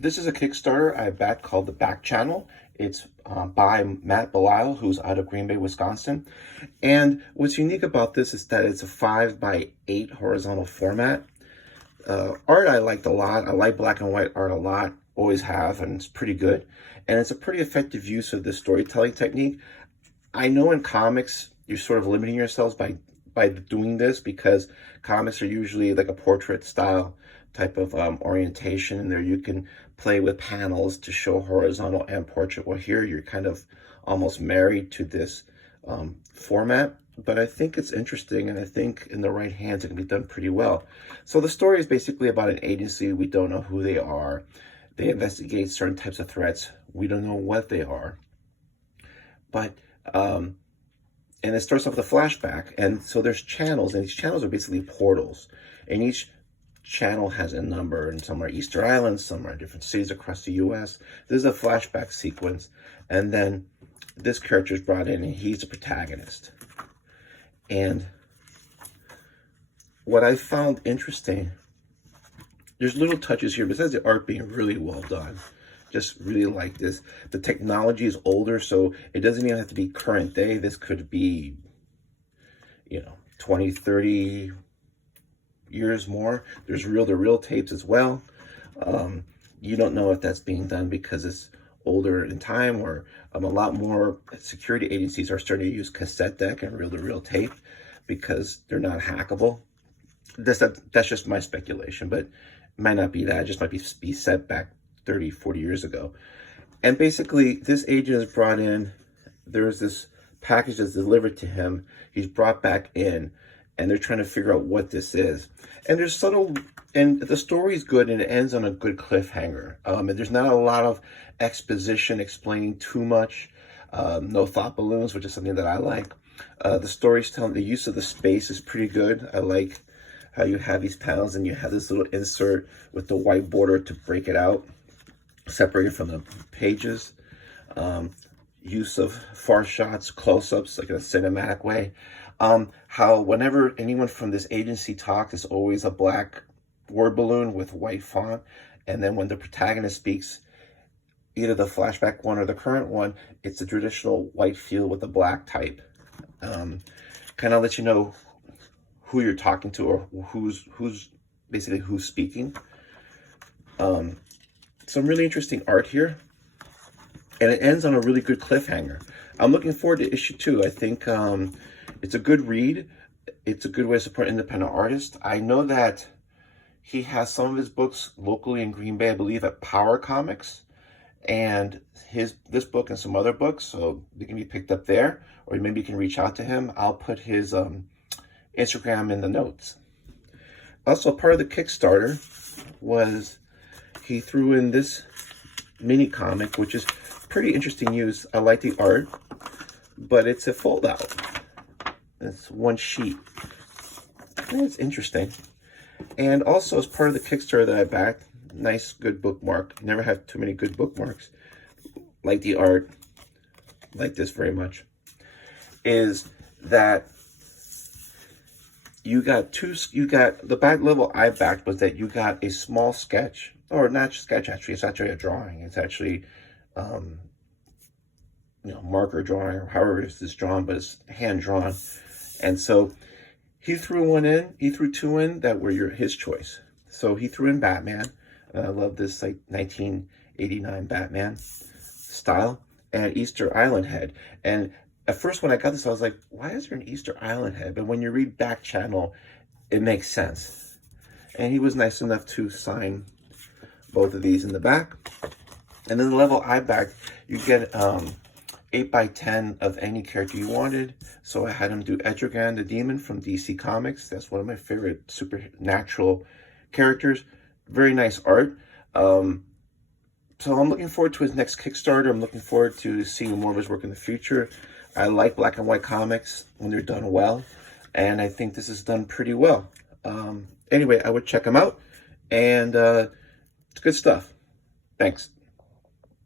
This is a Kickstarter I backed called The Back Channel. It's by Matt Bellisle, who's out of Green Bay, Wisconsin. And what's unique about this is that it's a 5x8 horizontal format. Art I liked a lot. I like black and white art a lot, always have, and it's pretty good. And it's a pretty effective use of this storytelling technique. I know in comics, you're sort of limiting yourselves by doing this because comics are usually like a portrait style type of orientation, and there you can play with panels to show horizontal and portrait. Well, here you're kind of almost married to this format, but I think it's interesting, and I think in the right hands it can be done pretty well. So the story is basically about an agency. We don't know who they are. They investigate certain types of threats. We don't know what they are, but and it starts off with a flashback, and so there's channels, and these channels are basically portals, and each channel has a number, and some are Easter Island, some are different cities across the U.S. There's a flashback sequence, and then this character is brought in, and he's the protagonist. And what I found interesting, there's little touches here, besides the art being really well done. Just really like this. The technology is older, so it doesn't even have to be current day. This could be, 20, 30 years more. There's reel-to-reel tapes as well. You don't know if that's being done because it's older in time, or a lot more security agencies are starting to use cassette deck and reel-to-reel tape because they're not hackable. That's just my speculation, but it might not be that. It just might be set back 30, 40 years ago. And basically, this agent is brought in. There's this package that's delivered to him. He's brought back in, and they're trying to figure out what this is. And there's subtle, and the story's good, and it ends on a good cliffhanger. And there's not a lot of exposition explaining too much. No thought balloons, which is something that I like. The story's telling, the use of the space is pretty good. I like how you have these panels, and you have this little insert with the white border to break it out, separated from the pages. Use of far shots, close-ups, like in a cinematic way. How whenever anyone from this agency talks, it's always a black word balloon with white font. And then when the protagonist speaks, either the flashback one or the current one, it's the traditional white field with the black type. Kind of let you know who you're talking to, or who's basically who's speaking. Some really interesting art here, and it ends on a really good cliffhanger. I'm looking forward to issue 2. I think it's a good read. It's a good way to support independent artists. I know that he has some of his books locally in Green Bay, I believe at Power Comics, and this book and some other books, so they can be picked up there, or maybe you can reach out to him. I'll put his Instagram in the notes. Also, part of the Kickstarter was he threw in this mini comic, which is pretty interesting use. I like the art, but it's a fold out. It's one sheet. And it's interesting. And also, as part of the Kickstarter that I backed, nice, good bookmark. Never have too many good bookmarks. Like the art, like this very much, is that you got the back level I backed was that you got a small sketch, or not sketch actually, it's actually a drawing. It's actually, marker drawing, or however it's drawn, but it's hand drawn. And so he threw one in, he threw 2 in that were his choice. So he threw in Batman. I love this like 1989 Batman style, and Easter Island head. And at first when I got this, I was like, why is there an Easter Island head? But when you read Back Channel, it makes sense. And he was nice enough to sign both of these in the back. And then the level I backed, you get 8x10 of any character you wanted. So I had him do Etrigan the Demon from DC Comics. That's one of my favorite supernatural characters. Very nice art. So I'm looking forward to his next Kickstarter. I'm looking forward to seeing more of his work in the future. I like black and white comics when they're done well, and I think this is done pretty well. Anyway, I would check him out, and it's good stuff. Thanks.